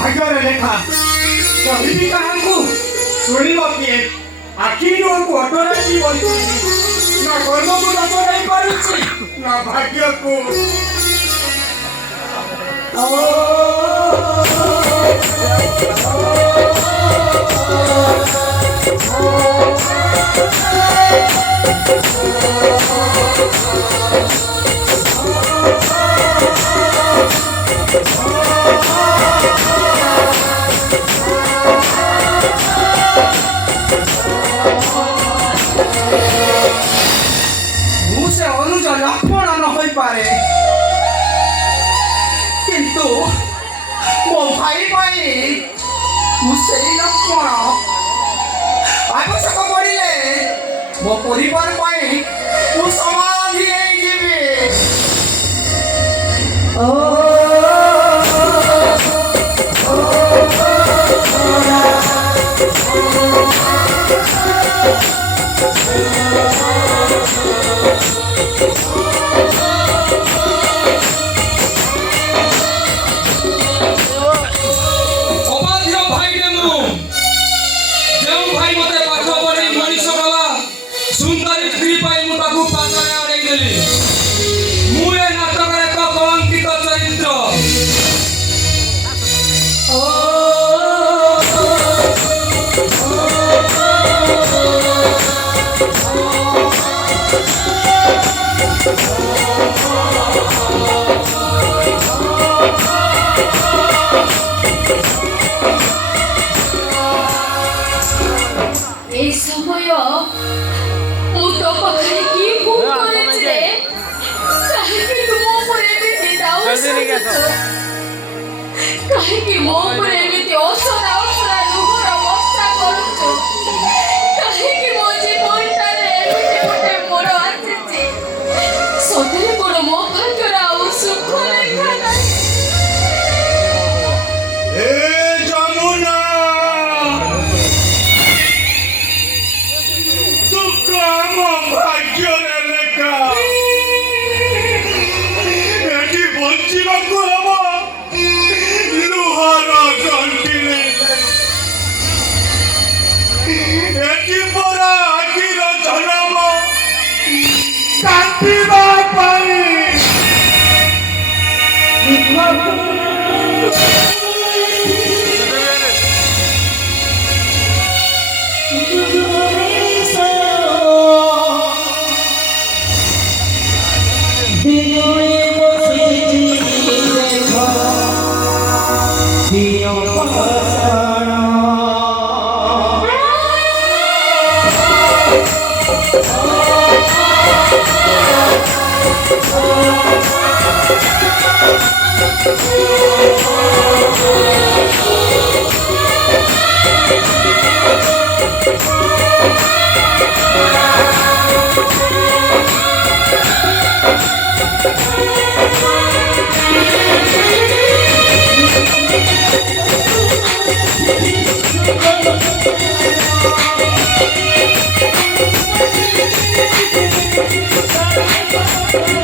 ଭାଗ୍ୟରେ ଲେଖା କହିବି କାହାକୁ ଶୁଣିବ କିଏ ଆଖିରୁ ଅଟରାଇ ବସିଛି ନା କର୍ମକୁ ଅଟରାଇ ପାରୁଛି ନା ଭାଗ୍ୟକୁ किंतु मो भाई भाई मुझे लक्ष्मण आवश्यक पड़े मो परिवार समाधि कहीं मो पर एमिति असरा असरा लुहर वर्षा करूछु कहीं मो जीवनटारे एमिति गोटे मोर आछिछि सतरे कोन मो भाग्यर आउ सुख लेखा नाही ए जमुना दुख मो भाग्यर लेखा एटी बंचिबाकू हबो Thank you.